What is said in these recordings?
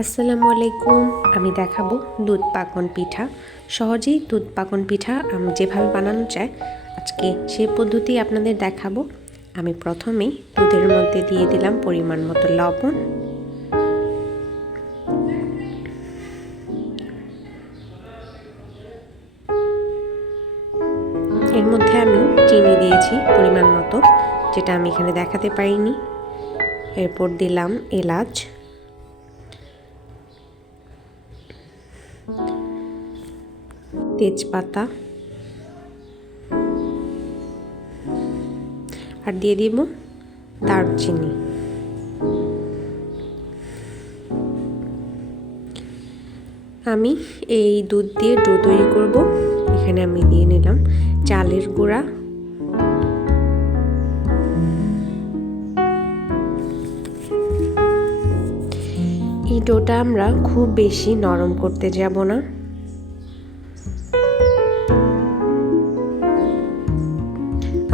আসসালামু আলাইকুম। আমি দেখাবো দুধ পাকন পিঠা। সহজেই দুধ পাকন পিঠা আমি যেভাবে বানানো যায় আজকে সেই পদ্ধতি আপনাদের দেখাবো। আমি প্রথমেই দুধের মধ্যে দিয়ে দিলাম পরিমাণ মতো লবণ, এর মধ্যে আমি চিনি দিয়েছি পরিমাণ মতো, যেটা আমি এখানে দেখাতে পারিনি। এরপর দিলাম এলাচ, তেজপাতা আর দিয়ে দিব দারচিনি। আমি এই দুধ দিয়ে ডো তৈরি করব। এখানে আমি দিয়ে নিলাম চালের গুঁড়া, এই ডোটা আমরা খুব বেশি নরম করতে যাব না।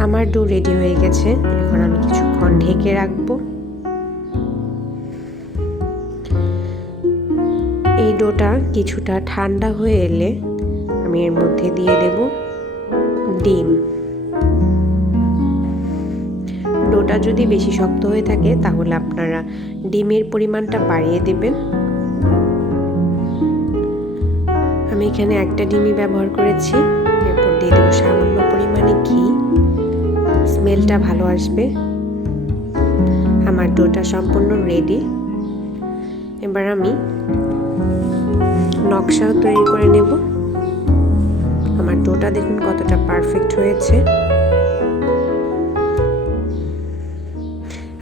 আমার ডো রেডি হয়ে গেছে, এখন আমি কিছুক্ষণ ঢেকে রাখবো। এই ডোটা কিছুটা ঠান্ডা হয়ে এলে আমি এর মধ্যে দিয়ে দেব ডিম। ডোটা যদি বেশি শক্ত হয়ে থাকে তাহলে আপনারা ডিমের পরিমাণটা বাড়িয়ে দেবেন। আমি এখানে একটা ডিমই ব্যবহার করেছি। এরপর দিয়ে দেবো সামান্য পরিমাণে ঘি, স্মেলটা ভালো আসবে। আমার ডোটা সম্পূর্ণ রেডি। এবার আমি নকশাও তৈরি করে নেব। আমার ডোটা দেখুন কতটা পারফেক্ট হয়েছে।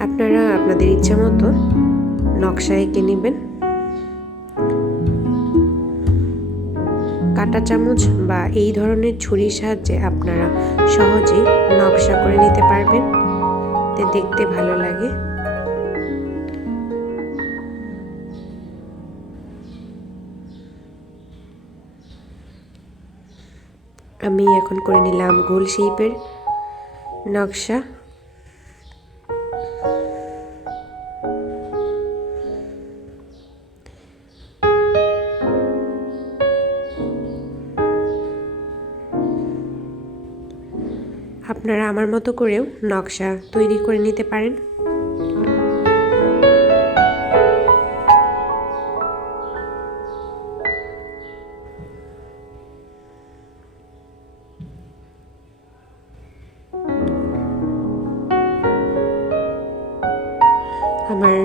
আপনারা আপনাদের ইচ্ছা মতো নকশা এঁকে নেবেন। কাঁটা চামচ বা এই ধরনের ছুরির সাহায্যে আপনারা সহজেই নকশা করে নিতে পারবেন, তে দেখতে ভালো লাগে। আমি এখন করে নিলাম গোল শেপের নকশা। আপনারা আমার মতো করেও নকশা তৈরি করে নিতে পারেন। আমার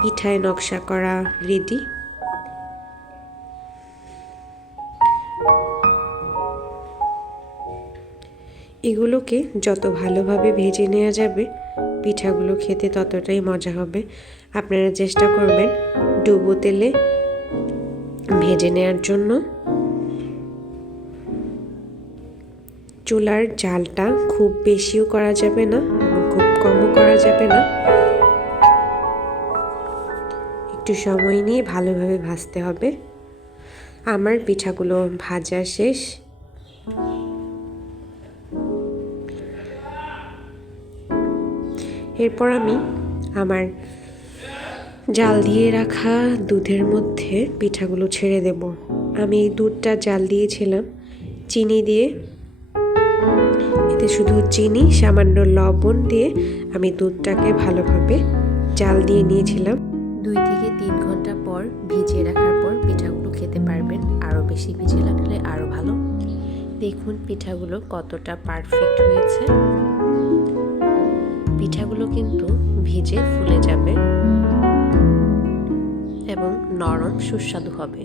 পিঠায় নকশা করা রেডি। এগুলোকে যত ভালোভাবে ভেজে নেওয়া যাবে পিঠাগুলো খেতে ততটাই মজা হবে। আপনারা চেষ্টা করবেন ডুবো তেলে ভেজে নেওয়ার জন্য। চুলার জালটা খুব বেশিও করা যাবে না এবং খুব কমও করা যাবে না। একটু সময় নিয়ে ভালোভাবে ভাজতে হবে। আমার পিঠাগুলো ভাজা শেষ। এরপর আমি আমার জাল দিয়ে রাখা দুধের মধ্যে পিঠাগুলো ছেড়ে দেব। আমি এই দুধটা জাল দিয়েছিলাম চিনি দিয়ে। এতে শুধু চিনি, সামান্য লবণ দিয়ে আমি দুধটাকে ভালোভাবে জাল দিয়ে নিয়েছিলাম। 2 থেকে 3 ঘন্টা পর ভিজিয়ে রাখার পর পিঠাগুলো খেতে পারবেন। আরও বেশি ভিজিয়ে রাখলে আরও ভালো। দেখুন পিঠাগুলো কতটা পারফেক্ট হয়েছে। পিঠাগুলো কিন্তু ভিজে ফুলে যাবে এবং নরম সুস্বাদু হবে।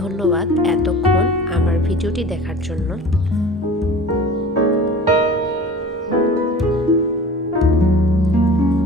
ধন্যবাদ এতক্ষণ আমার ভিডিওটি দেখার জন্য।